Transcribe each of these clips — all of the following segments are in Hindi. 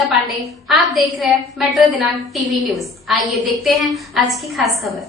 पूजा पांडे, आप देख रहे हैं मेट्रो दिनांक टीवी न्यूज। आइए देखते हैं आज की खास खबर।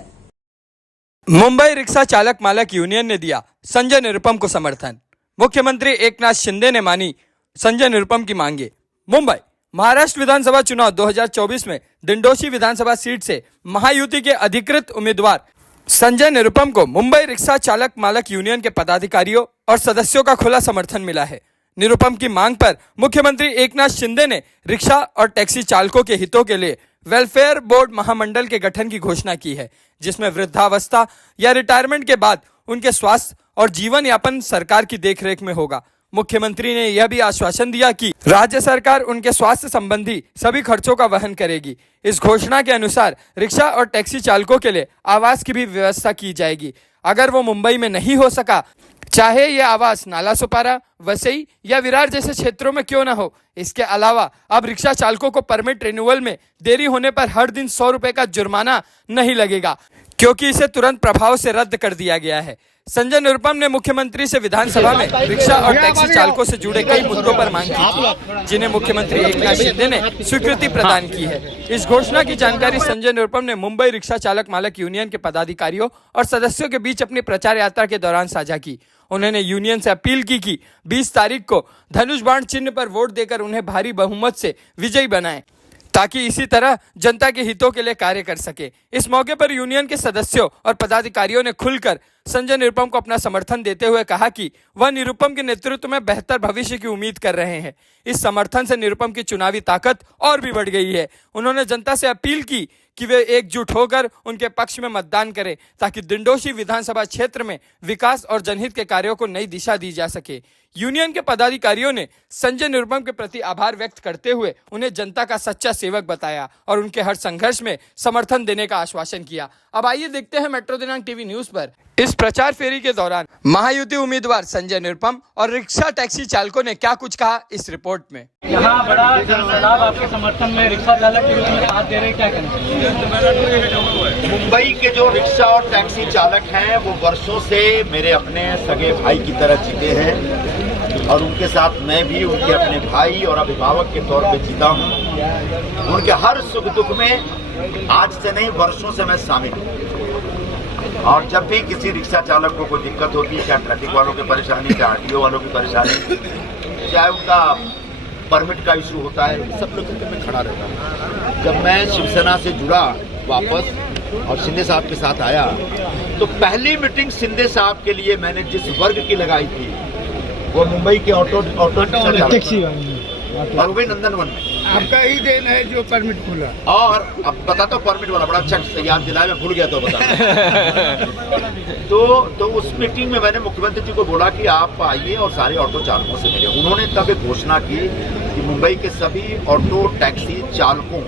मुंबई रिक्शा चालक मालक यूनियन ने दिया संजय निरुपम को समर्थन। मुख्यमंत्री एकनाथ शिंदे ने मानी संजय निरुपम की मांगे। मुंबई महाराष्ट्र विधानसभा चुनाव 2024 में दिंडोशी विधानसभा सीट से महायुति के अधिकृत उम्मीदवार संजय निरुपम को मुंबई रिक्शा चालक मालक यूनियन के पदाधिकारियों और सदस्यों का खुला समर्थन मिला है। निरुपम की मांग पर मुख्यमंत्री एकनाथ शिंदे ने रिक्शा और टैक्सी चालकों के हितों के लिए वेलफेयर बोर्ड महामंडल के गठन की घोषणा की है, जिसमें वृद्धावस्था या रिटायरमेंट के बाद उनके स्वास्थ्य और जीवन यापन सरकार की देखरेख में होगा। मुख्यमंत्री ने यह भी आश्वासन दिया कि राज्य सरकार उनके स्वास्थ्य संबंधी सभी खर्चों का वहन करेगी। इस घोषणा के अनुसार रिक्शा और टैक्सी चालकों के लिए आवास की भी व्यवस्था की जाएगी। अगर वो मुंबई में नहीं हो सका, चाहे ये आवास नाला सुपारा, वसई या विरार जैसे क्षेत्रों में क्यों न हो। इसके अलावा अब रिक्शा चालकों को परमिट रिन्यूअल में देरी होने पर हर दिन 100 रुपए का जुर्माना नहीं लगेगा, क्योंकि इसे तुरंत प्रभाव से रद्द कर दिया गया है। संजय निरुपम ने मुख्यमंत्री से विधानसभा में रिक्शा और टैक्सी चालकों से जुड़े कई मुद्दों पर मांग की थी, जिन्हें मुख्यमंत्री एकनाथ शिंदे ने स्वीकृति प्रदान की है। इस घोषणा की जानकारी संजय निरुपम ने मुंबई रिक्शा चालक मालक यूनियन के पदाधिकारियों और सदस्यों के बीच अपनी प्रचार यात्रा के दौरान साझा की। उन्होंने यूनियन से अपील की कि 20 तारीख को धनुष बाण चिन्ह पर वोट देकर उन्हें भारी बहुमत से विजयी बनाएं, ताकि इसी तरह जनता के हितों के लिए कार्य कर सके। इस मौके पर यूनियन के सदस्यों और पदाधिकारियों ने खुलकर संजय निरुपम को अपना समर्थन देते हुए कहा कि वह निरुपम के नेतृत्व में बेहतर भविष्य की उम्मीद कर रहे हैं। इस समर्थन से निरुपम की चुनावी ताकत और भी बढ़ गई है। उन्होंने जनता से अपील की कि वे एकजुट होकर उनके पक्ष में मतदान करें, ताकि दिंडोशी विधानसभा क्षेत्र में विकास और जनहित के कार्यों को नई दिशा दी जा सके। यूनियन के पदाधिकारियों ने संजय निरुपम के प्रति आभार व्यक्त करते हुए उन्हें जनता का सच्चा सेवक बताया और उनके हर संघर्ष में समर्थन देने का आश्वासन किया। अब आइए देखते हैं मेट्रो दिनांक टीवी न्यूज पर इस प्रचार फेरी के दौरान महायुति उम्मीदवार संजय निरुपम और रिक्शा टैक्सी चालकों ने क्या कुछ कहा इस रिपोर्ट में। यहाँ बड़ा जनसैलाब आपके समर्थन में रिक्शा चालक के रूप में साथ दे रहे, क्या करें? मुंबई के जो रिक्शा और टैक्सी चालक हैं वो वर्षों से मेरे अपने सगे भाई की तरह जीते हैं और उनके साथ मैं भी उनके अपने भाई और अभिभावक के तौर पे जीता हूँ। उनके हर सुख दुख में आज से नहीं वर्षों से मैं शामिल हूँ और जब भी किसी रिक्शा चालक को कोई दिक्कत होती है, चाहे ट्रैफिक वालों की परेशानी, चाहे आरटीओ वालों की परेशानी, चाहे उनका परमिट का इशू होता है, सब लोग में खड़ा रहता हूँ। जब मैं शिवसेना से जुड़ा वापस और शिंदे साहब के साथ आया तो पहली मीटिंग शिंदे साहब के लिए मैंने जिस वर्ग की लगाई थी वो मुंबई के ऑटो टैक्सी और वो भी नंदनवन में। आपका ही देन है जो परमिट खुला। और अब बताता हूँ परमिट वाला बड़ा अच्छा याद दिलाया, मैं भूल गया तो बता। तो उस मीटिंग में मैंने मुख्यमंत्री जी को बोला कि आप आइए और सारे ऑटो चालकों से मिले। उन्होंने तब एक घोषणा की कि मुंबई के सभी ऑटो टैक्सी चालकों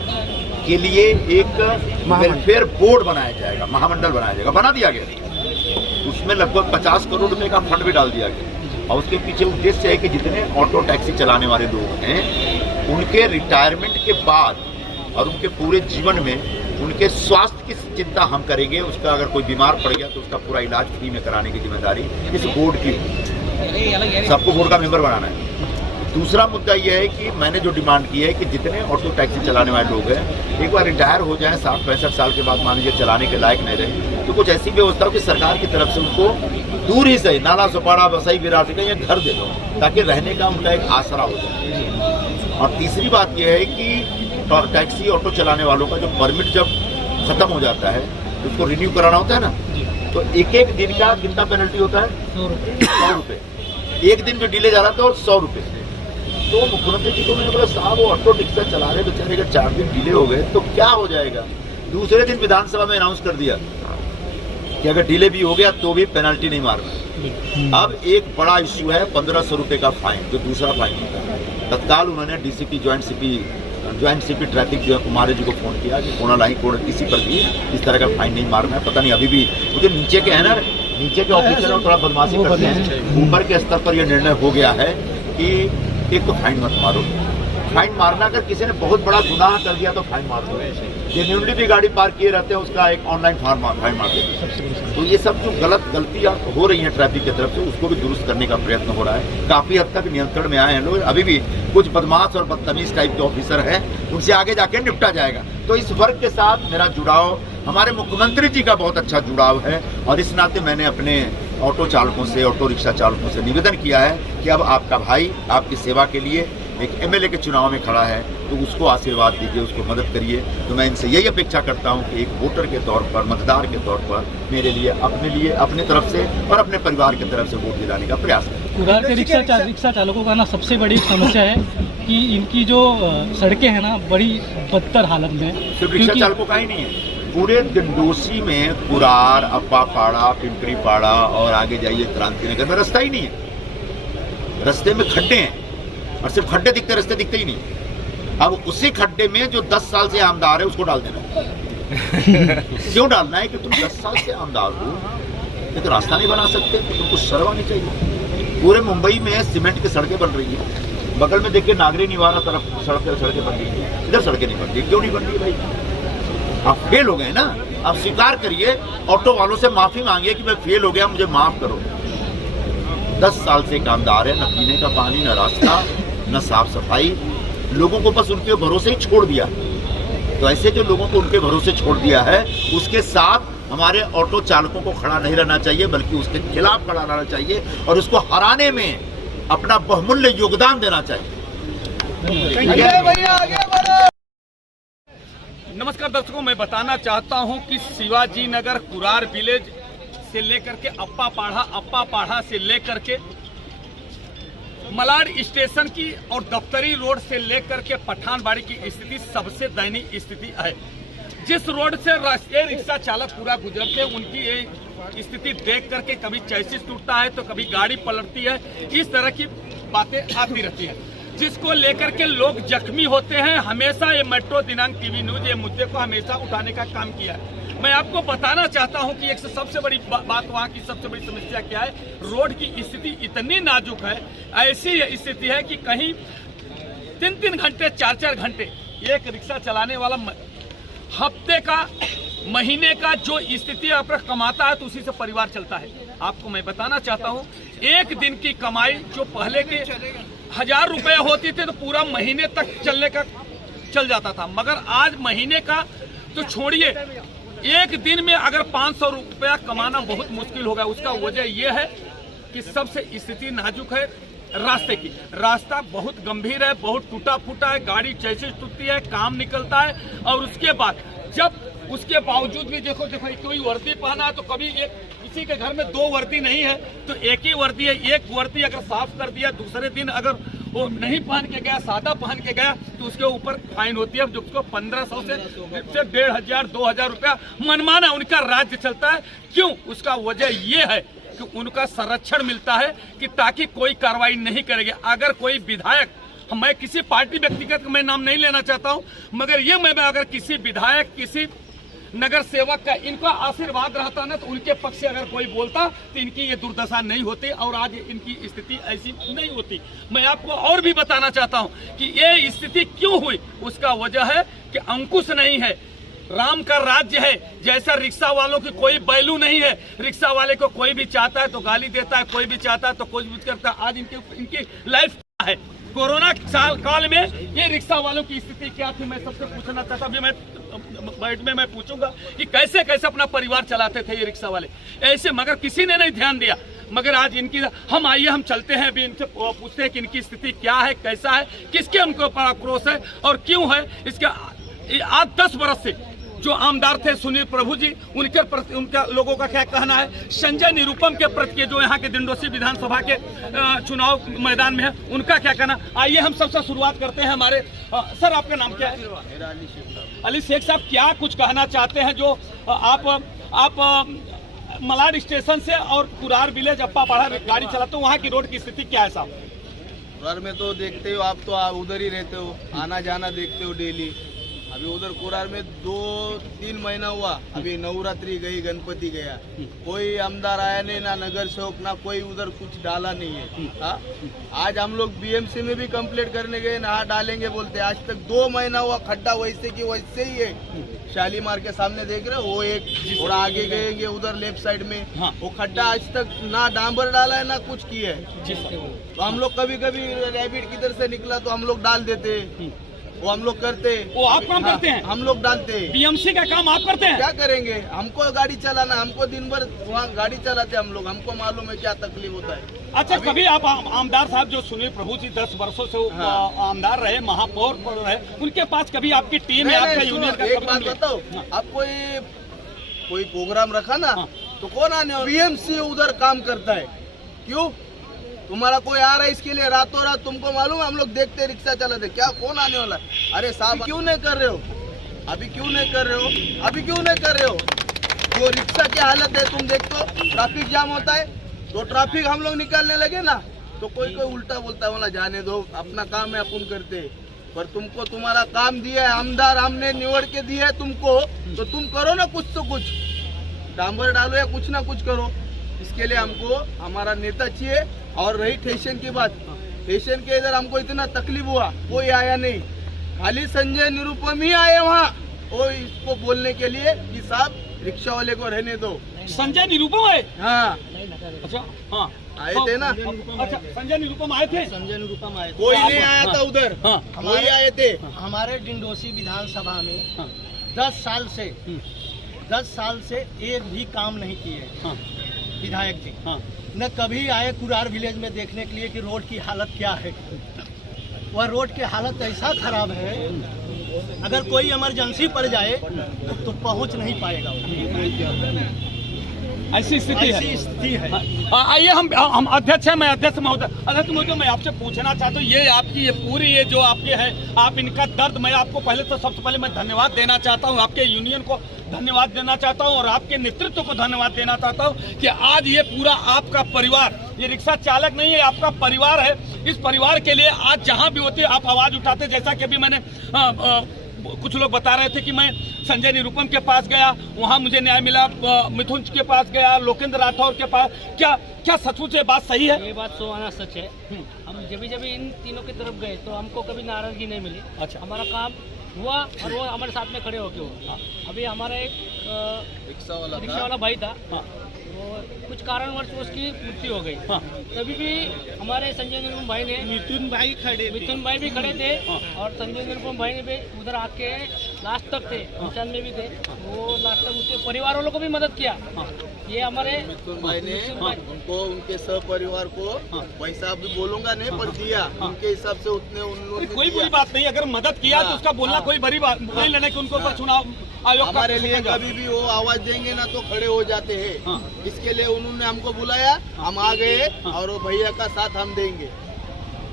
के लिए एक वेलफेयर बोर्ड बनाया जाएगा, महामंडल बनाया जाएगा। बना दिया गया, उसमें लगभग 50 करोड़ रुपए का फंड भी डाल दिया गया और उसके पीछे उद्देश्य है कि जितने ऑटो टैक्सी चलाने वाले लोग हैं उनके रिटायरमेंट के बाद और उनके पूरे जीवन में उनके स्वास्थ्य की चिंता हम करेंगे। उसका अगर कोई बीमार पड़ गया तो उसका पूरा इलाज फ्री में कराने की जिम्मेदारी इस बोर्ड की, सबको बोर्ड का मेंबर बनाना है। दूसरा मुद्दा यह है कि मैंने जो डिमांड की है कि जितने ऑटो टैक्सी चलाने वाले लोग हैं एक बार रिटायर हो जाएं, 60-65 साल के बाद मान लीजिए चलाने के लायक नहीं रहे, तो कुछ ऐसी व्यवस्था हो कि सरकार की तरफ से उनको दूर ही सही नाला सुपारा वसई विरार से कहीं घर दे दो, ताकि रहने का उनका एक आसरा हो जाए। और तीसरी बात यह है कि टैक्सी ऑटो चलाने वालों का जो परमिट जब खत्म हो जाता है तो उसको रिन्यू कराना होता है ना, तो एक दिन का कितना पेनल्टी होता है? 100 रुपये। एक दिन जो डिले जा रहा था और 100 रुपये। तो मुख्यमंत्री जी को मैंने बोला साहब वो ऑटो रिक्शा चला रहे बेचारे का 4 दिन डिले हो गए तो क्या हो जाएगा। दूसरे दिन विधानसभा में अनाउंस कर दिया कि अगर डिले भी हो गया तो भी पेनल्टी नहीं मारना। अब एक बड़ा इश्यू है 1500 रुपये का फाइन, जो दूसरा फाइन होता है। तत्काल उन्होंने डीसीपी ज्वाइंट सीपी ट्रैफिक जो है कुमार जी को फोन किया कि कोना लाइन किसी पर भी इस तरह का फाइन नहीं मारना है। पता नहीं अभी भी मुझे नीचे के है ना, नीचे के ऑफिसर थोड़ा बदमाशी करते हैं, ऊपर के स्तर पर यह निर्णय हो गया है कि एक तो फाइन मत मारो, फाइन मारना, अगर किसी ने बहुत बड़ा गुनाह कर दिया तो फाइन मार दो। जेन्युइनली भी गाड़ी पार्क किए रहते हैं उसका एक ऑनलाइन फाइन मार देते। तो ये सब जो गलतियां हो रही हैं ट्रैफिक की तरफ से, उसको भी दुरुस्त करने का प्रयत्न हो रहा है। काफी हद तक नियंत्रण में आए हैं लोग। अभी भी कुछ बदमाश और बदतमीज टाइप के ऑफिसर हैं, उनसे आगे जाके निपटा जाएगा। तो इस वर्ग के साथ मेरा जुड़ाव, हमारे मुख्यमंत्री जी का बहुत अच्छा जुड़ाव है, और इस नाते मैंने अपने ऑटो चालकों से, ऑटो रिक्शा चालकों से निवेदन किया है कि अब आपका भाई आपकी सेवा के लिए एक एमएलए के चुनाव में खड़ा है, तो उसको आशीर्वाद दीजिए, उसको मदद करिए। तो मैं इनसे यही अपेक्षा करता हूं कि एक वोटर के तौर पर, मतदार के तौर पर मेरे लिए, अपनी तरफ से और अपने परिवार की तरफ से वोट दिलाने का प्रयास करें। कुरार के रिक्शा चालकों का ना सबसे बड़ी समस्या है कि इनकी जो सड़कें हैं ना बड़ी बदतर हालत में है। सिर्फ रिक्शा चालकों का ही नहीं है, पूरे दिंडोसी में कुरार, अप्पापाड़ा, पिंपरी पाड़ा और आगे जाइए क्रांति नगर में रास्ता ही नहीं है। रास्ते में खड्डे हैं, और सिर्फ खड्डे दिखते, रास्ते दिखते ही नहीं। अब उसी खड्डे में जो 10 साल से आमदार है उसको डाल देना है। क्यों डालना है कि तुम 10 साल से आमदार हो, लेकिन रास्ता नहीं बना सकते, तो तुमको शर्म आनी चाहिए। पूरे मुंबई में सीमेंट की सड़कें बन रही है, बगल में देखिए नागरी निवारा तरफ सड़कें बन रही है, इधर सड़कें नहीं बन रही। क्यों नहीं बन रही भाई? आप फेल हो गए ना, आप स्वीकार करिए, ऑटो वालों से माफी मांगिए कि मैं फेल हो गया, मुझे माफ करो। 10 साल से कामदार है, न पीने का पानी, न रास्ता, न साफ सफाई, लोगों को बस उनके भरोसे ही छोड़ दिया। तो ऐसे जो लोगों को उनके भरोसे छोड़ दिया है, उसके साथ हमारे ऑटो चालकों को खड़ा नहीं रहना चाहिए, बल्कि उसके खिलाफ खड़ा रहना चाहिए और उसको हराने में अपना बहुमूल्य योगदान देना चाहिए। नमस्कार दर्शकों, मैं बताना चाहता हूं कि शिवाजी नगर कुरार विलेज से लेकर के अप्पापाड़ा से लेकर के मलाड स्टेशन की और दफ्तरी रोड से लेकर के पठानबाड़ी की स्थिति सबसे दयनीय स्थिति है। जिस रोड से राष्ट्रीय रिक्शा चालक पूरा गुजरते हैं, उनकी ये स्थिति देख करके कभी चैसिस टूटता है तो कभी गाड़ी पलटती है, इस तरह की बातें आती रहती हैं, जिसको लेकर के लोग जख्मी होते हैं। हमेशा ये मेट्रो दिनांक टीवी न्यूज ये मुद्दे को हमेशा उठाने का काम किया है। मैं आपको बताना चाहता हूं कि एक सबसे बड़ी बात, वहां की सबसे बड़ी समस्या क्या है, रोड की स्थिति इतनी नाजुक है, ऐसी स्थिति है कि कहीं 3-3 घंटे 4-4 घंटे एक रिक्शा चलाने वाला हफ्ते का, महीने का जो स्थिति पर कमाता है तो उसी से परिवार चलता है। आपको मैं बताना चाहता हूं, एक दिन की कमाई जो पहले के 1000 रुपए होती थी तो पूरा महीने तक चल जाता था, मगर आज महीने का तो छोड़िए, एक दिन में अगर 500 रुपया कमाना बहुत मुश्किल होगा। उसका वजह यह है कि सबसे स्थिति नाजुक है रास्ते की। रास्ता बहुत गंभीर है, बहुत टूटा फूटा है, गाड़ी चैसिस टूटती है, काम निकलता है, और उसके बाद जब उसके बावजूद भी देखो कोई वर्दी पहना है तो कभी किसी के घर में 2 वर्दी नहीं है तो एक ही वर्दी है। एक वर्दी अगर साफ कर दिया, दूसरे दिन अगर वो नहीं पहन के गया, सादा पहन के गया, तो उसके ऊपर फाइन होती है, जो उसको 1500 से 1500-2000 रुपया मनमाना उनका राज्य चलता है। क्यों? उसका वजह ये है कि उनका संरक्षण मिलता है कि ताकि कोई कार्रवाई नहीं करेगी। अगर कोई विधायक, मैं किसी पार्टी व्यक्तिगत मैं नाम नहीं लेना चाहता हूं, मगर ये मैं अगर किसी विधायक, किसी नगर सेवक का इनका आशीर्वाद रहता ना, तो उनके पक्ष से अगर कोई बोलता तो इनकी ये दुर्दशा नहीं होती और आज इनकी स्थिति ऐसी नहीं होती। मैं आपको और भी बताना चाहता हूं कि ये स्थिति क्यों हुई, उसका वजह है कि अंकुश नहीं है, राम का राज्य है। जैसा रिक्शा वालों की कोई वैल्यू नहीं है, रिक्शा वाले को कोई भी चाहता है तो गाली देता है, कोई भी चाहता है तो कोई भी करता है। आज इनकी लाइफ क्या है? कोरोना काल में ये रिक्शा वालों की स्थिति क्या थी, मैं सबसे पूछना चाहता। अभी मैं पूछूंगा कि कैसे कैसे अपना परिवार चलाते थे ये रिक्शा वाले ऐसे, मगर किसी ने नहीं ध्यान दिया। मगर आज इनकी हम चलते हैं, अभी इनसे पूछते हैं कि इनकी स्थिति क्या है, कैसा है, किसके उनको पर आक्रोश है और क्यों है। इसका आज 10 बरस से जो आमदार थे सुनील प्रभु जी, उनका लोगों का क्या कहना है, संजय निरुपम के प्रति जो यहाँ के दिंडोसी विधानसभा के चुनाव मैदान में है, उनका क्या कहना। आइए हम सबसे शुरुआत करते हैं। हमारे सर, आपका नाम क्या है? अली शेख साहब, क्या कुछ कहना चाहते हैं जो आप मलाड स्टेशन से और कुरार विलेज अप्पापाड़ा गाड़ी चलाते हो, वहाँ की रोड की स्थिति क्या है साहब? कुरार में तो देखते हो आप, तो उधर ही रहते हो, आना जाना देखते हो डेली। अभी उधर कोरार में 2-3 महीना हुआ, अभी नवरात्रि गई, गणपति गया, कोई आमदार आया नहीं, ना नगर सेवक, ना कोई उधर कुछ डाला नहीं है। हाँ? आज हम लोग बीएमसी में भी कंप्लेंट करने गए ना, डालेंगे बोलते, आज तक 2 महीना हुआ, खड्डा वैसे की वैसे ही है। शालीमार के सामने देख रहे हो, वो एक थोड़ा आगे गएंगे उधर लेफ्ट साइड में, वो खड्डा आज तक ना डांबर डाला है ना कुछ किया है। तो हम लोग कभी कभी रैबिट किधर से निकला तो हम लोग डाल देते, वो हम लोग करते, वो आप काम करते हैं, हम लोग डालते। बीएमसी का काम आप करते हैं? क्या करेंगे, हमको गाड़ी चलाना, हमको दिन भर वहाँ गाड़ी चलाते हम लोग, हमको मालूम है क्या तकलीफ होता है। अच्छा, कभी आप आमदार साहब जो सुनील प्रभु जी 10 वर्षों से आमदार रहे, महापौर रहे, उनके पास कभी आपकी टीम है, आपका यूनियन का? एक बात बताओ, आप कोई प्रोग्राम रखा ना तो कौन आने, बीएमसी उधर काम करता है, क्यों? तुम्हारा कोई आ रहा है इसके लिए रातों रात, तुमको मालूम है हम लोग देखते रिक्शा चलाते, क्या कौन आने वाला है? अरे साहब क्यों नहीं कर रहे हो, अभी क्यों नहीं कर रहे हो, अभी क्यों नहीं कर रहे हो? वो रिक्शा की हालत है तुम देखो, ट्रैफिक जाम होता है तो ट्रैफिक हम लोग निकालने लगे ना तो कोई उल्टा बोलता है, बोला जाने दो, अपना काम है अपन करते। पर तुमको तुम्हारा काम दिया है, आमदार हमने निवड़ के दिया है तुमको, तो तुम करो ना कुछ तो कुछ, डांबर डालो या कुछ ना कुछ करो। इसके लिए हमको हमारा नेता चाहिए। और रही स्टेशन की बात, स्टेशन के इधर हमको इतना तकलीफ हुआ, कोई आया नहीं, खाली संजय निरुपम ही आए वहाँ, वो इसको बोलने के लिए कि साहब रिक्शा वाले को रहने दो। संजय निरुपम आए? हाँ, अच्छा, हाँ आए थे ना। अच्छा, संजय निरुपम आए थे? संजय निरुपम आए, कोई नहीं आया था उधर, कोई आए थे। हमारे डिंडोसी विधानसभा में 10 साल से एक भी काम नहीं किए विधायक जी। न कभी आए कुरार विलेज में देखने के लिए कि रोड की हालत क्या है। वह रोड की हालत ऐसा खराब है, अगर कोई इमरजेंसी पड़ जाए तो पहुंच नहीं पाएगा, ऐसी स्थिति है। आइए हम अध्यक्ष हैं, मैं अध्यक्ष महोदय मैं आपसे पूछना चाहता हूँ, ये आपकी ये पूरी ये जो आपके है, आप इनका दर्द, मैं आपको पहले तो सबसे पहले मैं धन्यवाद देना चाहता हूँ, आपके यूनियन को धन्यवाद देना चाहता हूँ और आपके नेतृत्व को धन्यवाद देना चाहता हूँ कि आज ये पूरा आपका परिवार, ये रिक्शा चालक नहीं है, आपका परिवार है। इस परिवार के लिए आज जहाँ भी होते आप आवाज उठाते, जैसा कि अभी मैंने कुछ लोग बता रहे थे कि मैं संजय निरुपम के पास गया, वहाँ मुझे न्याय मिला, मिथुन के पास गया, लोकेंद्र राठौर के पास, क्या सचमुच ये बात सही है? ये बात सो आना सच है। हम जब इन तीनों की तरफ गए तो हमको कभी नाराजगी नहीं मिली। अच्छा, हमारा काम हुआ और वो हमारे साथ में खड़े होके हुआ। अभी हमारा एक रिक्शा वाला भाई था, वो कुछ कारणवश उसकी मृत्यु हो गई। तभी भी हमारे संजय निरुपम भाई ने, मिथुन भाई भी खड़े थे और संजय निरुपम भाई ने भी उधर आके लास्ट तक थे, निशान में भी थे, वो लास्ट तक उसके परिवार वालों को भी मदद किया। ये हमारे मिथुन भाई ने उनको, उनके सब परिवार को पैसा भी बोलूंगा नहीं पर दिया, उनके हिसाब से उन्होंने कोई बुरी बात नहीं, अगर मदद किया तो उसका बोलना कोई बड़ी बात नहीं, लेने के उनको चुनाव आयोग हमारे लिए कभी भी वो आवाज देंगे ना तो खड़े हो जाते हैं। इसके लिए उन्होंने हमको बुलाया, हम आ गए और वो भैया का साथ हम देंगे।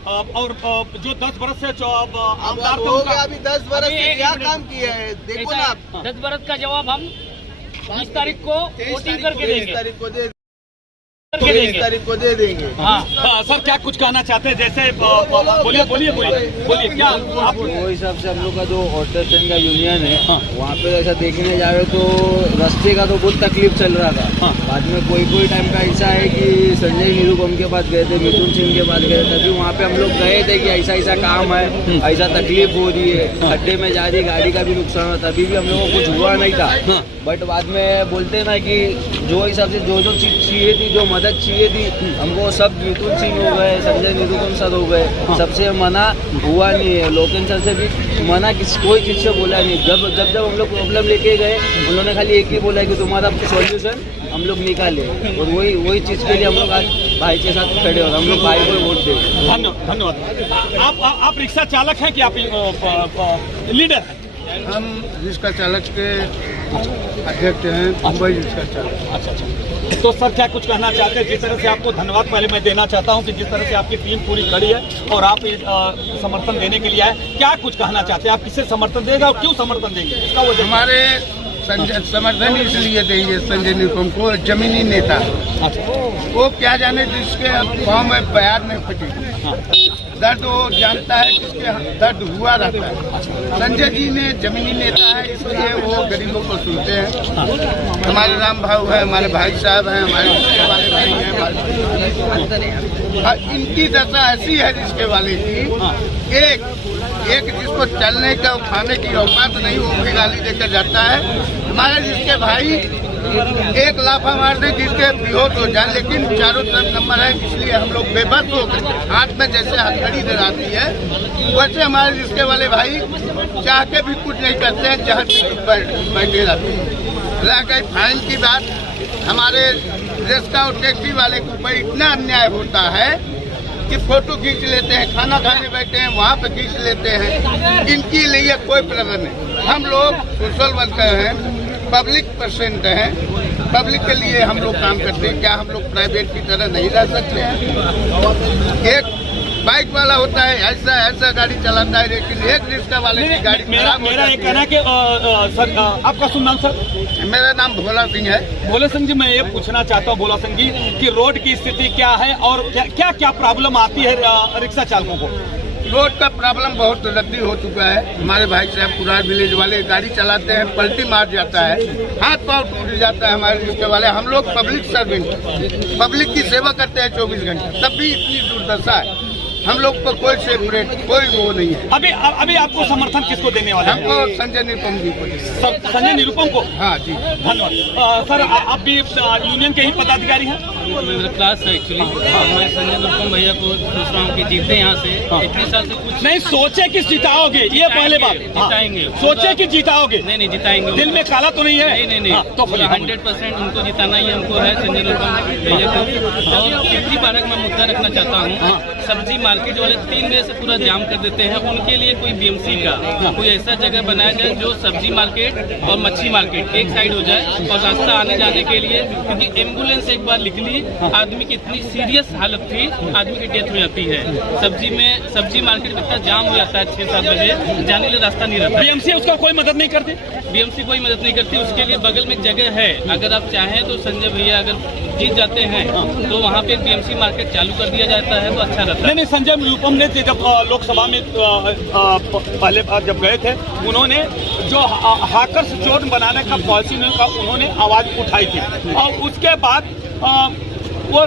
और जो 10 बरस से आमदार हो गया, अभी 10 बरस से क्या काम किया है देखो ना आप। 10 बरस का जवाब हम 20 तारीख को वोटिंग करके देंगे। 23 तारीख को दे देंगे। हाँ सर, क्या कुछ कहना चाहते हैं? जैसे बोलिए क्या आप? वो हिसाब से हम लोग का जो ऑटो स्टैंड का यूनियन है, वहाँ पे ऐसा देखने जा रहे तो रास्ते का तो बहुत तकलीफ चल रहा था। बाद में कोई टाइम का ऐसा है कि संजय निरुपम के पास गए थे, मिथुन सिंह के पास गए, तभी वहाँ पे हम लोग गए थे कि ऐसा काम है, ऐसा तकलीफ हो रही है, खड्डे में जा रही गाड़ी का भी नुकसान हो, तभी भी हम लोगों को कुछ हुआ नहीं था। बट बाद में बोलते ना कि जो हिसाब से जो चीज चाहिए थी, जो मदद चाहिए थी हमको, सब मिथुन सिंह हो गए, संजय निरुपम सर हो गए, सबसे मना हुआ नहीं है। लोकेंद्र सर से भी मना कोई चीज़ से बोला नहीं। जब हम लोग प्रॉब्लम लेके गए, उन्होंने खाली एक ही बोला कि तुम्हारा सॉल्यूशन हम लोग निकाले, और वही चीज़ के लिए हम लोग आज भाई के साथ खड़े और हम लोग भाई को वोट दें। धन्यवाद। आप रिक्शा चालक हैं कि आप लीडर हैं? हम रिक्शा चालक के अध्यक्ष हैं, मुंबई रिक्शा चालक। अच्छा। तो सर क्या कुछ कहना चाहते हैं? जिस तरह से आपको धन्यवाद पहले मैं देना चाहता हूं कि जिस तरह से आपकी टीम पूरी खड़ी है और आप समर्थन देने के लिए आए, क्या कुछ कहना चाहते हैं? आप किससे समर्थन देगा और क्यों समर्थन देंगे इसका वजह? हमारे समर्थन इसलिए देंगे संजय निरुपम को, जमीनी नेता। वो क्या जाने जिसके गाँव में बयान में फटी, दर्द वो जानता है, जिसके दर्द हुआ रहता है। संजय जी ने जमीनी नेता है, इसलिए वो गरीबों को सुनते हैं। हमारे राम भाव है, हमारे भाई साहब हैं, हमारे रिश्ते वाले भाई हैं, इनकी दशा ऐसी है रिश्ते वाले की, एक जिसको चलने का खाने की औकात नहीं, वो भी गाली देकर जाता है। हमारे जिसके भाई एक लाफा मारने जिसके बेहोश हो जाए, लेकिन चारों तरफ नंबर है, इसलिए हम लोग बेबस हो गए। हाथ में जैसे हथकड़ी दे आती है, वैसे हमारे जिसके वाले भाई चाह के भी कुछ नहीं करते हैं, जहर भी बैठे रहते हैं। रह गई फाइन की बात, हमारे रेस्का और टैक्सी वाले के ऊपर इतना अन्याय होता है कि फोटो खींच लेते हैं, खाना खाने बैठे हैं वहाँ पे खींच लेते हैं। इनके लिए कोई प्रबंध नहीं। हम लोग सोशल वर्कर हैं, पब्लिक पर्सेंट हैं, पब्लिक के लिए हम लोग काम करते हैं। क्या हम लोग प्राइवेट की तरह नहीं रह सकते हैं? एक बाइक वाला होता है, ऐसा गाड़ी चलाता है, लेकिन एक रिक्शा वाले की गाड़ी मेरा ये कहना है कि सर आपका शुभ नाम सर? मेरा नाम भोला सिंह है। भोला सिंह जी, मैं ये पूछना चाहता हूँ भोला सिंह जी कि रोड की स्थिति क्या है और क्या क्या प्रॉब्लम आती है रिक्शा चालकों को? रोड का प्रॉब्लम बहुत रद्दी हो चुका है। हमारे भाई साहब कुरार विलेज वाले गाड़ी चलाते हैं, पलटी मार जाता है, हाथ पांव टूट जाता है। हमारे रिश्ते वाले, हम लोग पब्लिक सर्वेंट, पब्लिक की सेवा करते हैं 24 घंटे, तब भी इतनी दुर्दशा है। हम लोग को कोई सेपरेट कोई वो नहीं है। अभी आपको समर्थन किसको देने वाले हैं? हमको संजय निरुपम जी को। संजय निरुपम को? हाँ जी, धन्यवाद। सर आप भी यूनियन के ही पदाधिकारी हैं? मेरा क्लास है एक्चुअली। मैं संजय निरुपम भैया को सोच रहा हूँ कि जीते यहाँ से। इतने साल से कुछ नहीं सोचे कि जिताओगे, ये पहले बात जिताएंगे। सोचे कि जिताओगे? नहीं जिताएंगे। दिल में काला तो नहीं है? नहीं तो 100% उनको जिताना ही हमको है, संजय निरुपम भैया को। और पिछली बार मैं मुद्दा रखना चाहता हूँ, सब्जी मार्केट वाले 3 बजे से पूरा जाम कर देते हैं, उनके लिए कोई बीएमसी का कोई ऐसा जगह बनाया जाए जो सब्जी मार्केट और मच्छी मार्केट एक साइड हो जाए और रास्ता आने जाने के लिए, क्योंकि एम्बुलेंस एक बार निकली, आदमी की इतनी सीरियस हालत थी, आदमी की डेथ हो जाती है। सब्जी मार्केट में इतना जाम हो जाता है 6-7 बजे, जाने के लिए रास्ता नहीं रहता। बीएमसी उसका कोई मदद नहीं करती? बीएमसी कोई मदद नहीं करती। उसके लिए बगल में एक जगह है, अगर आप चाहें तो संजय भैया अगर जीत जाते हैं तो वहाँ पे बीएमसी मार्केट चालू कर दिया जाता है तो अच्छा रहता है। नहीं, संजय निरुपम ने जब लोकसभा में पहले बार जब गए थे, उन्होंने जो हाकर्स जोन बनाने का पॉलिसी का उन्होंने आवाज उठाई थी और उसके बाद वो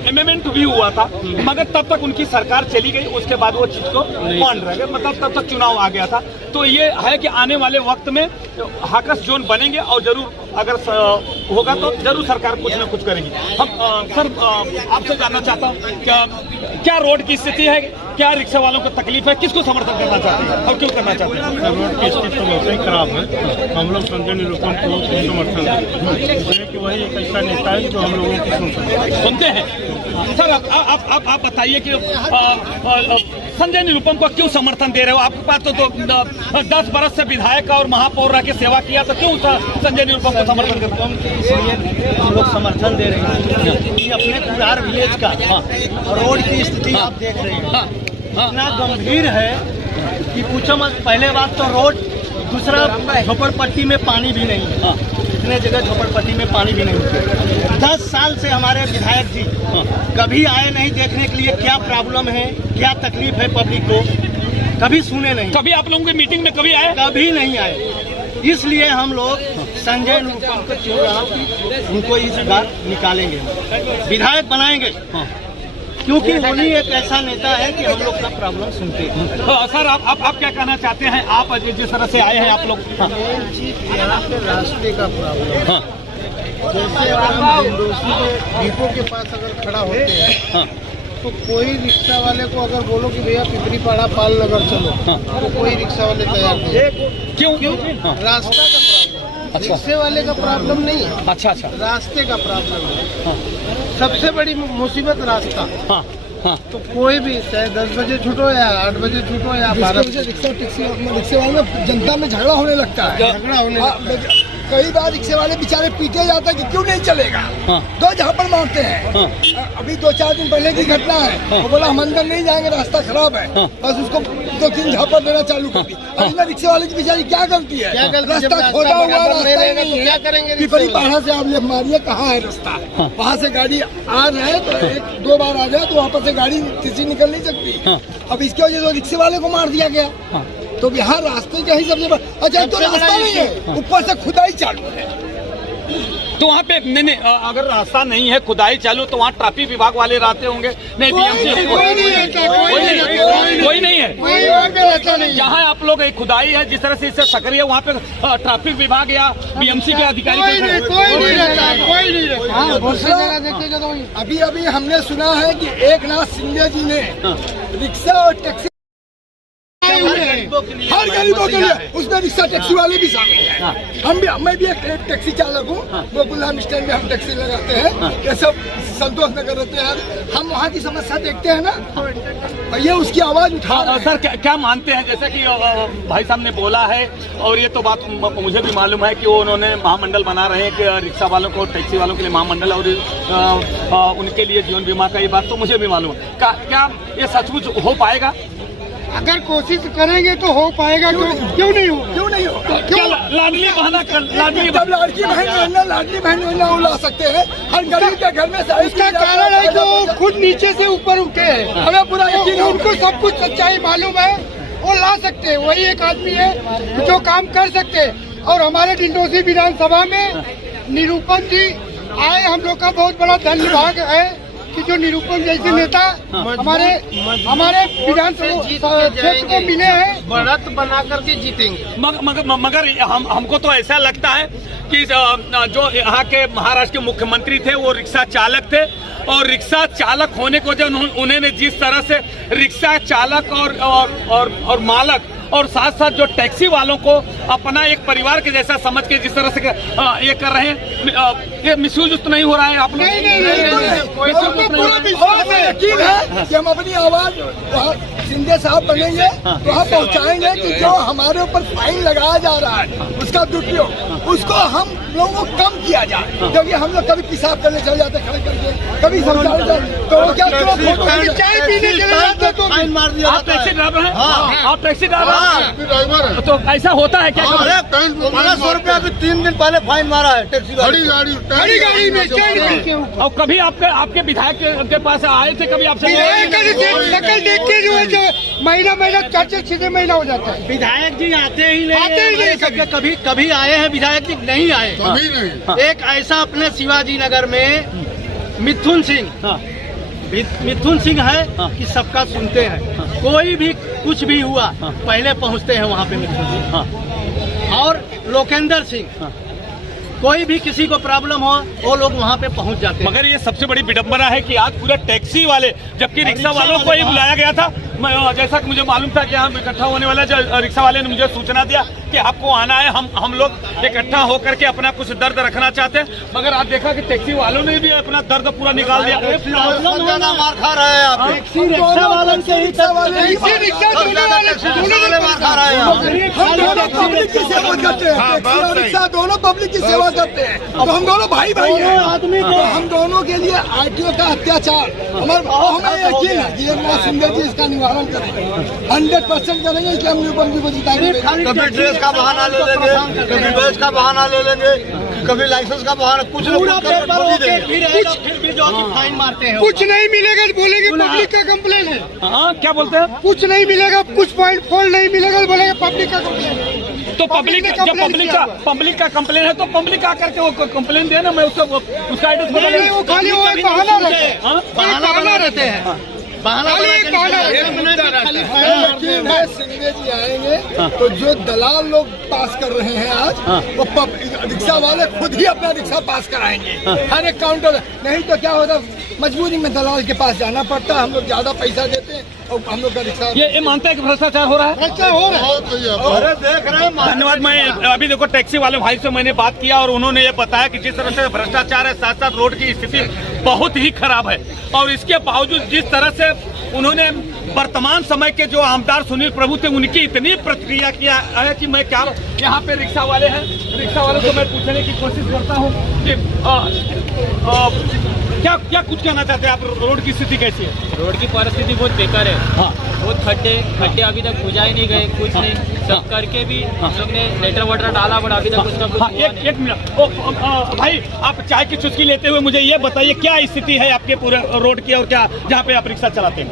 अमेंडमेंट भी हुआ था, मगर तब तक उनकी सरकार चली गई, उसके बाद वो चीज को बंद रह गए, मतलब तब तक चुनाव आ गया था। तो ये है कि आने वाले वक्त में हाकर्स जोन बनेंगे और जरूर अगर होगा तो जरूर सरकार कुछ न कुछ करेगी। हम सर आपसे जानना चाहता हूँ क्या रोड की स्थिति है, क्या रिक्शा वालों को तकलीफ है, किसको समर्थन करना चाहते हैं और क्यों करना चाहते हैं? रोड की स्थिति तो बहुत ही खराब है। हम लोग संजय निरुपम को समर्थन देते हैं कि वही एक ऐसा नेता है जो हम लोगों की सुनते हैं। सर आप बताइए कि संजय निरुपम को क्यों समर्थन दे रहे हो? आपके पास तो 10 बरस से विधायक और महापौर रह के सेवा किया, तो क्यों संजय निरुपम को समर्थन करते हैं? इसलिए हम लोग समर्थन दे रहे हैं कि अपने कुरार विलेज का रोड की स्थिति आप देख रहे हैं, इतना गंभीर है कि पूछो मत। पहले बात तो रोड, दूसरा झोपड़पट्टी में पानी भी नहीं है, इतने जगह झोपड़पट्टी में पानी भी नहीं है। 10 साल से हमारे विधायक जी कभी आए नहीं देखने के लिए क्या प्रॉब्लम है, क्या तकलीफ है पब्लिक को, कभी सुने नहीं। कभी आप लोगों की मीटिंग में कभी आए? कभी नहीं आए। इसलिए हम लोग संजय निरुपम को चुन रहा हूँ, उनको इस बार निकालेंगे, विधायक बनाएंगे, क्योंकि उन्हीं एक ऐसा नेता है कि हम लोग सब प्रॉब्लम सुनते हैं। तो सर आप क्या कहना चाहते हैं? आप जिस तरह से आए हैं आप लोग? यहाँ पे रास्ते का प्रॉब्लम, जैसे अगर हम डिपो के पास अगर खड़ा होते हैं तो कोई रिक्शा वाले को अगर बोलो कि भैया पिपरीपाड़ा पाल नगर चलो, तो कोई रिक्शा वाले तैयार नहीं। क्यों? रास्ता का प्रॉब्लम, रिक्शे वाले का प्रॉब्लम नहीं है। अच्छा, रास्ते का प्रॉब्लम है। सबसे बड़ी मुसीबत रास्ता। तो कोई भी चाहे 10 बजे छूटो या 8 बजे छूटो या 12 बजे, रिक्शा वाले में जनता में झगड़ा होने लगता है, झगड़ा होने लगता है। कई बार रिक्शे वाले बेचारे पीटे जाते हैं कि क्यों नहीं चलेगा। दो झापड़ मारते हैं। अभी 2-4 दिन पहले की घटना है, वो बोला हम अंदर नहीं जाएंगे, रास्ता खराब है, बस उसको 2-3 झापड़ देना चालू कर दी। अब इसमें रिक्शे वाले की बेचारी क्या गलती है? रास्ता खोदा हुआ, रास्ता ही नहीं है। क्या करेंगे? पिपरी पहाड़ा से आप लेफ्ट मारिए, कहाँ है रास्ता? वहाँ से गाड़ी आ रहा है तो 1-2 बार आ जाए तो वापस से गाड़ी किसी निकल नहीं सकती। अब इसकी वजह से रिक्शे वाले को मार दिया गया। तो यहाँ रास्ते का ही सबसे बड़ा, अच्छा तो रास्ता नहीं है, ऊपर से खुदाई चालू है। तो वहाँ पे नहीं, अगर रास्ता नहीं है, खुदाई चालू, तो वहाँ ट्रैफिक विभाग वाले रहते होंगे? नहीं, बीएमसी कोई नहीं है। जहाँ आप लोग एक खुदाई है, जिस तरह से इससे सक्रिय है, वहाँ पे ट्रैफिक विभाग या बीएमसी के अधिकारी कोई नहीं रहता। अभी हमने सुना है कि एकनाथ शिंदे जी ने रिक्शा और टैक्सी हर गरीबों के लिए, उसमें रिक्शा टैक्सी वाले भी शामिल हैं। मैं भी एक टैक्सी चालक हूँ, गोकुलधाम स्टैंड में हम टैक्सी लगाते हैं, ये सब संतोष नगर रहते हैं। हम वहाँ की समस्या देखते हैं ना, ये उसकी आवाज उठा रहे हैं। सर क्या मानते हैं, जैसे कि भाई साहब ने बोला है, और ये तो बात मुझे भी मालूम है कि वो उन्होंने महामंडल बना रहे हैं कि रिक्शा वालों को, टैक्सी वालों के लिए महामंडल, और उनके लिए जीवन बीमा का, ये बात तो मुझे भी मालूम है। क्या ये सचमुच हो पाएगा? अगर कोशिश करेंगे तो हो पाएगा, क्यों नहीं होगा? क्यों नहीं होगा? क्यों लाडली बहना जब लड़की बहन योजना, लाडली बहन योजना वो ला सकते हैं हर गरीब के घर में। इसका कारण है कि वो खुद नीचे से ऊपर उठे हैं, हमें पूरा यकीन है, उनको सब कुछ सच्चाई मालूम है, वो ला सकते हैं। वही एक आदमी है जो काम कर सकते हैं। और हमारे डिंडोसी विधानसभा में निरूपम जी आए, हम लोग का बहुत बड़ा धन्यवाद है कि जो निरूपम जैसे नेता हमारे विधानसभा क्षेत्र को मिले हैं, बढ़त बना करके जीतेंगे। मगर हमको तो ऐसा लगता है कि जो यहाँ के महाराष्ट्र के मुख्यमंत्री थे वो रिक्शा चालक थे, और रिक्शा चालक होने को जब उन्होंने जिस तरह से रिक्शा चालक और मालक और साथ साथ जो टैक्सी वालों को अपना एक परिवार के जैसा समझ के जिस तरह से ये कर रहे हैं, ये मिसयूज तो नहीं हो रहा है? आप लोग यकीन है कि हम अपनी आवाज शिंदे साहब बनेंगे तो हम पहुंचाएंगे कि जो हमारे ऊपर फाइन लगाया जा रहा है उसका दुरुपयोग, उसको हम लोगों को कम किया जाए। क्योंकि हम लोग कभी पेशाब करने चले जाते खड़े करके, कभी समझाते तो वो क्या चाय पीने चले जाते तो मार दिया। आप टैक्सी ड्राइवर हैं? आप टैक्सी ड्राइवर हैं? तो ऐसा होता है क्या? 1500 रुपया अभी 3 दिन पहले फाइन मारा है टैक्सी खड़ी गाड़ी में। और कभी आपके विधायक के पास आए थे? कभी आपसे शक्ल देख के जो है महीना 4-6 महीना हो जाता है। विधायक जी आते ही नहीं। कभी आए हैं विधायक जी? नहीं आए। एक ऐसा अपने शिवाजी नगर में मिथुन सिंह है कि सबका सुनते हैं, कोई भी कुछ भी हुआ पहले पहुंचते हैं वहां पे मिथुन सिंह। और लोकेंद्र सिंह, कोई भी किसी को प्रॉब्लम हो वो लोग वहाँ पे पहुँच जाते हैं। मगर ये सबसे बड़ी विडंबना है कि आज पूरे टैक्सी वाले, जबकि रिक्शा वालों को ही बुलाया गया था। जैसा कि मुझे मालूम था कि यहाँ इकट्ठा होने वाला, जो रिक्शा वाले ने मुझे सूचना दिया कि आपको आना है, हम लोग इकट्ठा होकर के अपना कुछ दर्द रखना चाहते हैं। मगर आज देखा कि टैक्सी वालों ने भी अपना दर्द पूरा निकाल दिया। मार खा रहा है आप, रिक्शा वालों से ही रिक्शा दोनों पब्लिक की सेवा करते हैं। तो हम दोनों भाई हैं। तो हम दोनों के लिए आरटीओ का अत्याचार हमें यकीन है कि एकनाथ शिंदे जी इसका निवारण करेंगे, 100% करेंगे। इसलिए हम निरूपम जी को जिताएंगे। कभी ड्रेस का बहाना ले लेंगे, कभी बैच का बहाना ले लेंगे, कभी लाइसेंस का बहाना, कुछ फिर भी जो फाइन मारते हैं। कुछ नहीं मिलेगा बोलेंगे पब्लिक का कंप्लेन है। हाँ, क्या बोलते हैं? कुछ नहीं मिलेगा, कुछ पॉइंट फॉल नहीं मिलेगा बोलेंगे पब्लिक का कंप्लेन है। तो पब्लिक का कंप्लेन है तो पब्लिक आकर के वो कंप्लेन दे ना, मैं उसका एड्रेस बता दूं। वो खाली वो बहाना रहते हैं। शिंदे जी आएंगे तो जो दलाल लोग पास कर रहे हैं आज, वो रिक्शा वाले खुद ही अपना रिक्शा पास कराएंगे हर एक काउंटर। नहीं तो क्या होता, मजबूरी में दलाल के पास जाना पड़ता है, हम लोग ज्यादा पैसा देते हैं और हम लोग का रिक्शा। ये मानते हैं कि भ्रष्टाचार हो रहा है? अरे देख रहे हैं। धन्यवाद। मैं अभी देखो टैक्सी वाले भाई से मैंने बात किया और उन्होंने ये बताया कि जिस तरह से भ्रष्टाचार है, साथ साथ रोड की स्थिति बहुत ही खराब है, और इसके बावजूद जिस तरह से उन्होंने वर्तमान समय के जो आमदार सुनील प्रभु थे उनकी इतनी प्रतिक्रिया किया है कि मैं क्या यहाँ पे रिक्शा वाले हैं, रिक्शा वालों को मैं पूछने की कोशिश करता हूँ कि क्या क्या कुछ कहना चाहते हैं आप? रोड की स्थिति कैसी है? रोड की परिस्थिति बहुत बेकार है। हाँ, बहुत खड्डे अभी तक बुझाए नहीं गए, कुछ नहीं। सब करके भी हम लोग ने लेटर वेटर डाला, बट अभी तक उसका कुछ हुआ नहीं। एक मिनट भाई, आप चाय की चुस्की लेते हुए मुझे ये बताइए क्या स्थिति है आपके पूरे रोड की और क्या जहाँ पे आप रिक्शा चलाते हैं?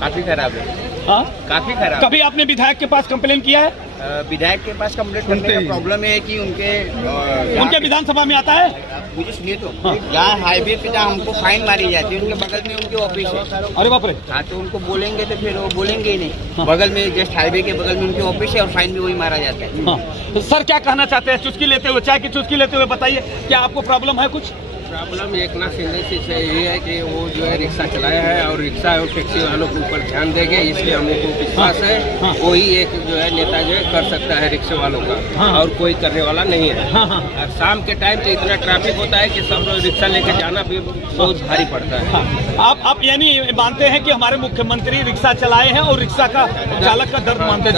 काफी खराब है। हाँ, काफी खराब। कभी आपने विधायक के पास कंप्लेन किया है? विधायक के पास कंप्लेंट करने का प्रॉब्लम है कि उनके विधानसभा में आता है? मुझे सुनिए तो, जहाँ हाईवे पे जहाँ हमको फाइन मारी जाती है उनके बगल में उनके ऑफिस है। अरे बाप रे। हाँ, तो उनको बोलेंगे तो फिर वो बोलेंगे ही नहीं। बगल में जस्ट हाईवे के बगल में उनके ऑफिस है और फाइन भी वही मारा जाता है। हाँ, तो सर क्या कहना चाहते हैं चुस्की लेते हुए, चाय की चुस्की लेते हुए बताइए क्या आपको प्रॉब्लम है कुछ? प्रॉब्लम एकनाथ शिंदे से ये है कि वो जो है रिक्शा चलाया है और रिक्शा और टैक्सी वालों के ऊपर ध्यान देंगे, इसलिए हम लोग को विश्वास है वही एक जो है नेता जो है कर सकता है रिक्शे वालों का, और कोई करने वाला नहीं है। और शाम के टाइम तो इतना ट्रैफिक होता है कि सब लोग रिक्शा लेके जाना भी बहुत भारी पड़ता है। आप यानी मानते हैं कि हमारे मुख्यमंत्री रिक्शा चलाए हैं और रिक्शा का चालक का दर्द मानते हैं?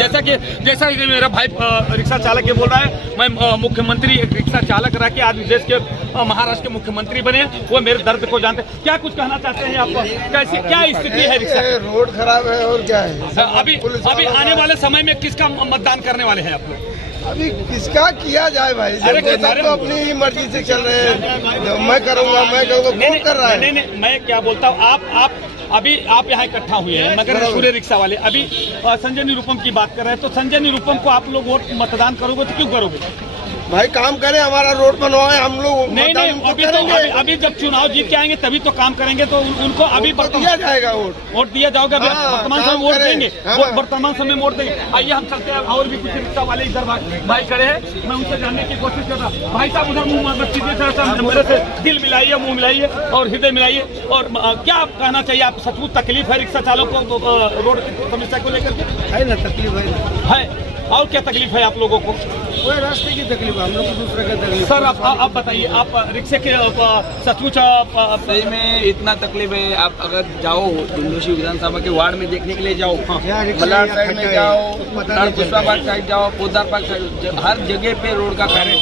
जैसा कि मेरा भाई रिक्शा चालक ये बोल रहा है, मैं मुख्यमंत्री एक रिक्शा चालक रह के आज देश के महाराष्ट्र के मुख्यमंत्री बने, वो मेरे दर्द को जानते हैं। क्या कुछ कहना चाहते हैं आप? कैसी क्या स्थिति है रिक्शा? रोड खराब है और क्या है। अभी आने वाले समय में किसका मतदान करने वाले हैं आप लोग? अभी किसका किया जाए भाई, तो अपनी मर्जी से चल रहे हैं। मैं करूँगा कौन कर रहा है? नहीं, मैं क्या बोलता हूँ, आप यहाँ इकट्ठा हुए हैं मगर पूरे रिक्शा वाले अभी संजय निरुपम की बात कर रहे हैं, तो संजय निरुपम को आप लोग वोट मतदान करोगे तो क्यों करोगे? भाई काम करें, हमारा रोड बनवाए, हम लोग नहीं अभी जब चुनाव जीत के आएंगे तभी तो काम करेंगे, तो उनको अभी दिया जाएगा वोट दिया जाओगे। वर्तमान समय वोट देंगे, वर्तमान समय वोट देंगे। आइए हम चलते हैं, और भी कुछ रिक्शा वाले इधर भाई खड़े हैं, मैं उनसे जानने की कोशिश कर रहा हूँ। भाई साहब उधर मुँह मेरे से दिल मिलाइए, मुँह मिलाइए और हृदय मिलाइए, और क्या कहना चाहिए आप? सचमुच तकलीफ है रिक्शा चालकों को रोड की समस्या को लेकर के? है ना, तकलीफ है। और क्या तकलीफ है आप लोगों को? कोई रास्ते की तकलीफ, हम लोग को दूसरे का तकलीफ। सर आप बताइए, आप रिक्शे के सचमुच सही में इतना तकलीफ है। आप अगर जाओ दुंडोशी विधानसभा के वार्ड में देखने के लिए जाओ, मलाड साइड में जाओ, पुष्पाबाग साइड जाओ, पोदार पार्क साइड, हर जगह पे रोड का कार्य।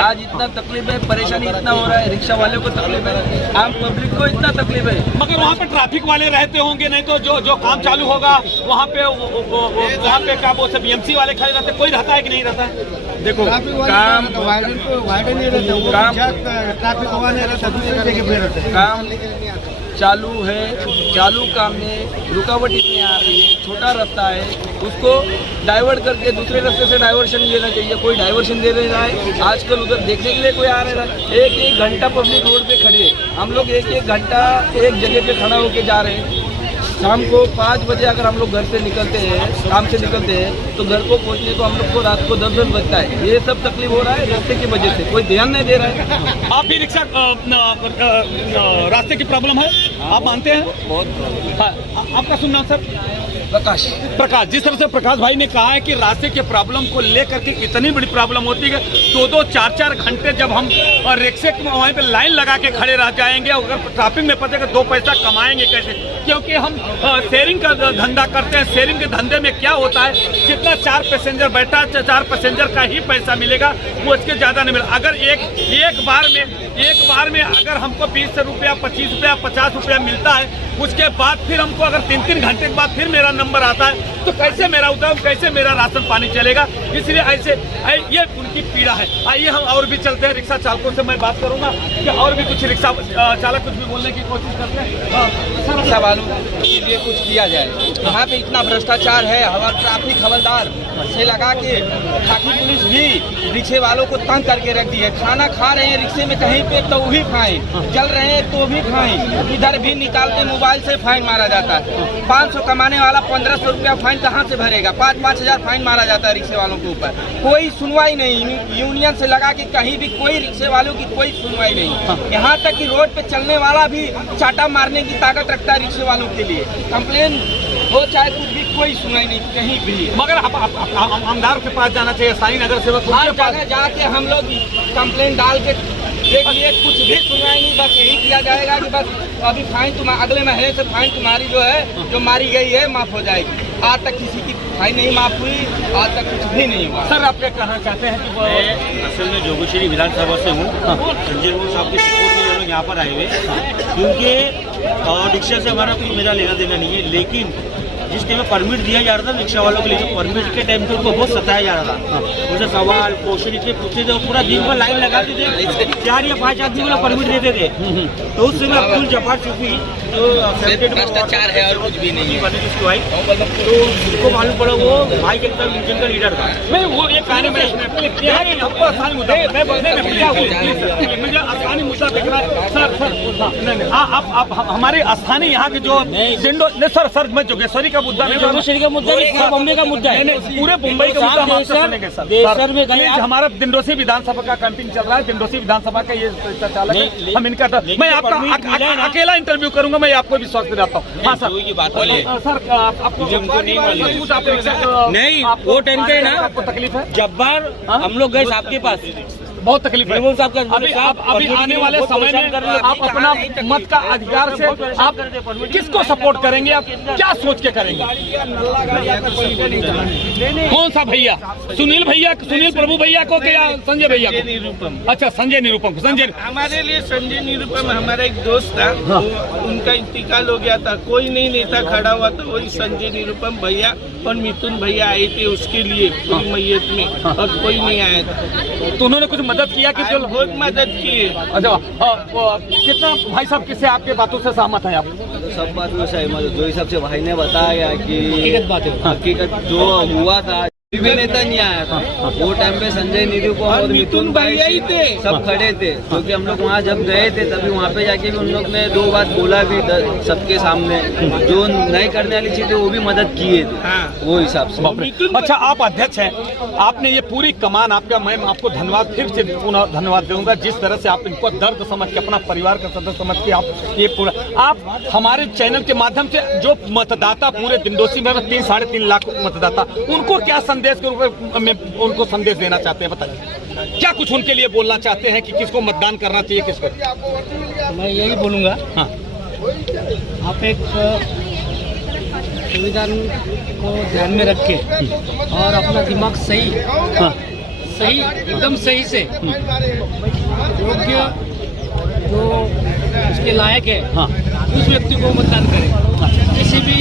आज इतना तकलीफ है, परेशानी इतना हो रहा है, रिक्शा वालों को तकलीफ है, आम पब्लिक को इतना तकलीफ है। मगर वहाँ पे ट्रैफिक वाले रहते होंगे, नहीं तो जो काम चालू होगा वहाँ पे क्या बोलते बीएमसी वाले खड़े रहते, कोई रहता है कि नहीं रहता है? देखो काम काम चालू है, चालू काम में रुकावट इतनी आ रही है, छोटा रास्ता है, उसको डाइवर्ट करके दूसरे रास्ते से डाइवर्शन लेना चाहिए। कोई डाइवर्शन दे रहा है, आजकल उधर देखने के लिए कोई आ रहा है। एक घंटा पब्लिक रोड पे खड़ी है, हम लोग एक घंटा एक जगह पे खड़ा होके जा रहे हैं। शाम को 5 बजे अगर हम लोग घर से निकलते हैं, काम से निकलते हैं, तो घर को पहुंचने को हम लोग को रात को 10 बजता है। ये सब तकलीफ हो रहा है रास्ते की वजह से, कोई ध्यान नहीं दे रहा है। आप भी रिक्शा रास्ते की प्रॉब्लम है, आप मानते हैं? बहुत। आपका सुनना सर? प्रकाश, जिस तरह से प्रकाश भाई ने कहा है कि रास्ते के प्रॉब्लम को लेकर के इतनी बड़ी प्रॉब्लम होती है, 2-2, 4-4 घंटे जब हम रिक्शे के वहीं पे लाइन लगा के खड़े रह जाएंगे, अगर ट्रैफिक में फंसेगा 2 पैसा कमाएंगे कैसे? क्योंकि हम शेयरिंग का धंधा करते हैं। शेयरिंग के धंधे में क्या होता है, जितना 4 पैसेंजर बैठा, 4 पैसेंजर का ही पैसा मिलेगा, वो इसके ज्यादा नहीं मिलेगा। अगर एक बार में अगर हमको 20 रुपया, 25 रुपया, 50 रुपया मिलता है, उसके बाद फिर हमको अगर 3-3 घंटे के बाद फिर मेरा नंबर आता है, तो कैसे मेरा उद्यम, कैसे मेरा राशन पानी चलेगा? इसलिए ये उनकी पीड़ा है। आइए हम और भी चलते हैं, रिक्शा चालकों से मैं बात करूंगा कि और भी कुछ रिक्शा चालक कुछ भी बोलने की कोशिश करते हैं। रिक्शा वालों के लिए कुछ किया जाए। यहाँ पे इतना भ्रष्टाचार है, हमारा ट्रैफिक हवलदार से लगा के खाकी पुलिस भी रिक्शे वालों को तंग करके रख दी है। खाना खा रहे हैं रिक्शे में कहीं पे तो भी फाइन, चल रहे हैं तो भी फाइन, इधर भी निकालते मोबाइल से फाइन मारा जाता है। 500 कमाने वाला 1500 रुपया फाइन कहाँ से भरेगा? 5-5 हजार फाइन मारा जाता है रिक्शे वालों के ऊपर। कोई सुनवाई नहीं, यूनियन से लगा के कहीं भी कोई रिक्शे वालों की कोई सुनवाई नहीं। यहाँ तक कि रोड पे चलने वाला भी चाटा मारने की ताकत रखता है रिक्शे वालों के लिए। कंप्लेन हो चाहे कुछ भी, कोई सुनाई नहीं कहीं भी। मगर आमदार के पास जाना चाहिए, स्थानीय नगर सेवक जाके हम लोग कंप्लेन डाल के देखिए कुछ भी सुनवाई नहीं, बस यही किया जाएगा कि बस अभी फाइन अगले महीने से फाइन तुम्हारी जो है जो मारी गई है माफ हो जाएगी। आज तक किसी की फाइन नहीं माफ हुई, आज तक कुछ भी नहीं हुआ। सर आप क्या कहना चाहते हैं कि मैं असल में जोगेश्वरी विधानसभा से हूँ। संजय निरुपम साहब के सपोर्ट में लोग यहाँ पर आए हुए, क्योंकि रिक्शा से हमारा कोई मेरा लेना देना नहीं है, लेकिन जिस टाइम में परमिट दिया जा रहा था रिक्शा वालों के लिए, तो परमिट के टाइम पे उनको बहुत सताया जा रहा था। उनसे सवाल क्वेश्चन इतने पूछते थे, पूरा दिन भर लाइन लगाते थे, 4 या 5 आदमी को परमिट देते थे। तो उस समय अब्दुल जफार सूफी जो भ्रष्टाचार है और कुछ भी नहीं बने उसकी वाइफ, तो उसको मालूम पड़ा वो भाई के का लीडर था। मैं वो ये कहने में हमको आसानी मुद्दा मुझे आसानी मुद्दा दिख रहा है सर। आप हमारे स्थानीय यहाँ के जो सर मैं जोगेश्वरी का मुद्दा नहीं, जोगेश्वरी का मुद्दा नहीं, पूरे बम्बई का मुद्दा है, पूरे मुंबई का मुद्दा हम आपसे सुनेंगे सर। में गए हमारा दिंडोसी विधानसभा का कैंपिंग चल रहा है, दिंडोसी विधानसभा का ये संचालक है, हम इनका मैं आपका अकेला इंटरव्यू करूंगा, मैं आपको विश्वास दिलाता हूँ। हाँ सर की बात बोलिए सर, आपको नहीं वो टाइम पे ना आपको तकलीफ है? जब बार हम लोग गए आपके पास बहुत तकलीफ है। साहब का अभी आने वाले समय में आप अपना मत का अधिकार से आप किसको सपोर्ट करेंगे, आप क्या सोच के करेंगे? कौन सा भैया? सुनील भैया, सुनील प्रभु भैया को या संजय भैया को? निरुपम। अच्छा संजय निरुपम को। संजय हमारे लिए संजय निरुपम हमारा एक दोस्त था, उनका इंतकाल हो गया था, कोई नहीं नेता खड़ा हुआ था, वही संजय निरुपम भैया और मिथुन भैया आए थे उसके लिए पूरी मैयत में, और कोई नहीं आया था। तो उन्होंने कुछ मदद किया कि चलो बहुत मदद की है। अच्छा कितना भाई साहब किससे आपके बातों से सहमत हैं आप? सब बात में सहमत हूँ, जो हिसाब से भाई ने बताया कि हकीकत बात है, हकीकत जो हुआ था, भी नेता नहीं आया था वो टाइम पे। संजय निरुपम और मिथुन भैया ही थे, सब खड़े थे, क्योंकि हम लोग वहाँ जब गए थे तभी वहाँ पे जाके भी उन लोग ने 2 बात बोला भी सबके सामने, जो नहीं करने वाली चीजें वो भी मदद किए थे वो हिसाब से। अच्छा आप अध्यक्ष हैं, आपने ये पूरी कमान आपका, मैं आपको धन्यवाद फिर से पुनः धन्यवाद दूंगा, जिस तरह से आप इनको दर्द समझ के अपना परिवार का सदस्य समझ के आप ये पूरा आप हमारे चैनल के माध्यम से जो मतदाता पूरे दिंडोसी में 3-3.5 लाख मतदाता, उनको क्या संदेश के रूप में उनको संदेश देना चाहते हैं? बताइए क्या कुछ उनके लिए बोलना चाहते हैं कि किसको मतदान करना चाहिए, किसको? मैं यही बोलूँगा, हाँ आप एक संविधान को ध्यान में रख के और अपना दिमाग सही एकदम सही से योग्य जो उसके लायक है उस व्यक्ति को मतदान करें, किसी भी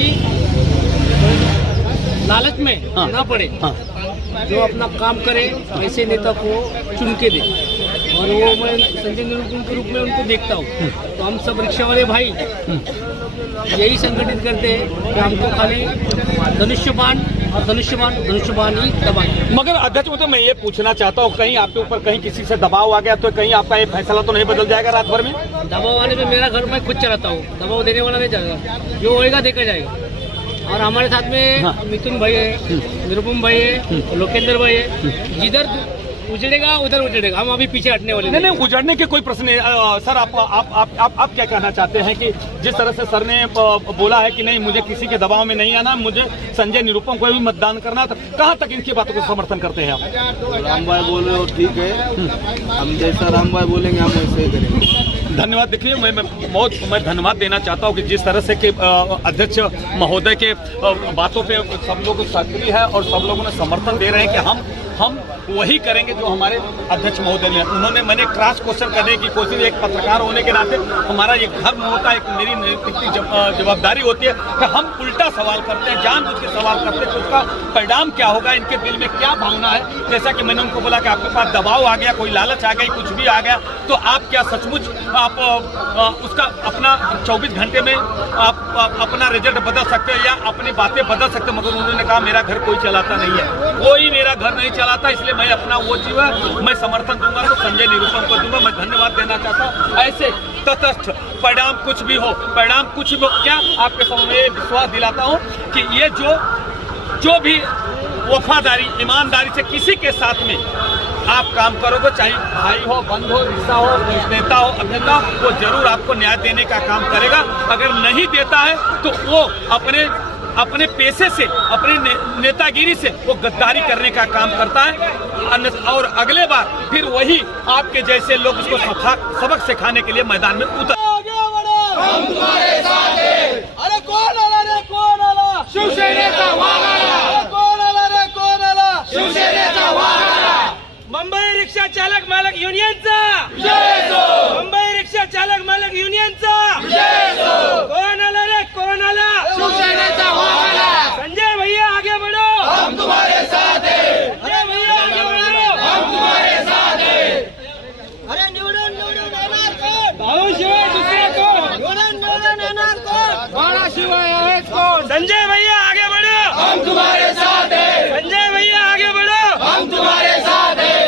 लालच में ना पड़े, जो अपना काम करे ऐसे नेता को चुन के दे। और वो मैं संजय निरुपम के रूप में उनको देखता हूँ। तो हम सब रिक्शा वाले भाई यही संगठित करते हैं कि हमको खाली धनुष्यबाण और धनुष्यबाण ही दबाएं। मगर अध्यक्ष तो मैं ये पूछना चाहता हूँ, कहीं आपके ऊपर कहीं किसी से दबाव आ गया तो कहीं आपका ये फैसला तो नहीं बदल जाएगा रात भर में? दबाव वाले में मेरा घर मैं खुद चलाता हूँ, दबाव देने वाला नहीं जाएगा, जो होएगा देखा जाएगा। और हमारे साथ में मिथुन भाई है, निरुपम भाई है, लोकेंद्र भाई है, जिधर उजड़ेगा उधर उजड़ेगा, हम अभी पीछे हटने वाले नहीं। उजड़ने के कोई प्रश्न नहीं। सर आप क्या कहना चाहते हैं कि जिस तरह से सर ने बोला है कि नहीं मुझे किसी के दबाव में नहीं आना, मुझे संजय निरुपम को भी मतदान करना, तो कहाँ तक इनकी बातों को समर्थन करते हैं आप? राम भाई बोल रहे हो ठीक है, हम जैसा राम भाई बोलेंगे हम वैसे ही करेंगे। धन्यवाद। देखिए मैं धन्यवाद देना चाहता हूँ कि जिस तरह से कि अध्यक्ष महोदय के बातों पे सब लोग सक्रिय है और सब लोगों ने समर्थन दे रहे हैं कि हम वही करेंगे जो हमारे अध्यक्ष महोदय ने। उन्होंने मैंने क्रॉस क्वेश्चन करने की कोशिश, एक पत्रकार होने के नाते हमारा ये धर्म होता है, एक मेरी नैतिक जवाबदारी होती है कि हम उल्टा सवाल करते हैं, जानबूझ के सवाल करते हैं कि उसका परिणाम क्या होगा, इनके दिल में क्या भावना है। जैसा कि मैंने उनको बोला कि आपके पास दबाव आ गया, कोई लालच आ गई, कुछ भी आ गया, तो आप क्या सचमुच आप उसका अपना 24 घंटे में आप अपना रिजल्ट बदल सकते हैं या अपनी बातें बदल सकते हैं? मगर उन्होंने कहा मेरा घर कोई चलाता नहीं है, कोई मेरा घर नहीं चलाता, इसलिए मैं अपना वो जीवा मैं समर्थन दूंगा तो संजय निरुपम को दूंगा। मैं धन्यवाद देना चाहता हूँ। ऐसे तटस्थ परिणाम कुछ भी हो, क्या आपके सामने विश्वास दिलाता हूँ कि ये जो भी वफादारी ईमानदारी से किसी के साथ में आप काम करोगे, चाहे भाई हो, बंधु हो, रिश्ता हो, नेता हो, अभिनेता हो, वो जरूर आपको न्याय देने का काम करेगा। अगर नहीं देता है तो वो अपने अपने पेशे से, अपनी नेतागिरी से वो गद्दारी करने का काम करता है और अगले बार फिर वही आपके जैसे लोग उसको सबक सिखाने के लिए मैदान में उतर। हम तुम्हारे साथ हैं। अरे कौन आला रे, कौन आला? शिवसेनेचा वाघ आला। कौन आला रे, कौन आला? शिवसेनेचा वाघ आला। मुंबई रिक्षा चालक मालक युनियनचा मुंबई रिक्षा चालक मालक युनियनचा कौन आला रे, कौन आला? शिवसेनेचा वाघ आला। संजय भैया आगे बढ़ो, हम तुम्हारे साथ हैं। संजय भैया आगे बढ़ो, हम तुम्हारे साथ हैं। अरे निवडून निवडून येणार कोण? भाऊशिवाय दुसरे कोण? निवडून निवडून येणार कोण? बाळाशिवाय आहेत कोण? संजय भैया आगे बढ़ो, हम तुम्हारे साथ हैं। संजय भैया आगे बढ़ो, हम तुम्हारे साथ हैं।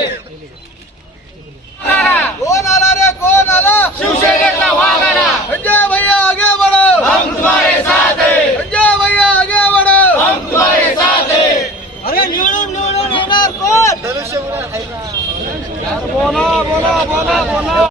कौन आला रे, कौन आला? शिवसेनेचा वाघ आला। संजय भैया आगे बढ़ो, हम तुम्हारे साथ हैं। संजय भैया आगे बढ़ो, हम तुम्हारे साथ हैं। अरे निवडून निवडून येणार कोण? बोला बोला बोला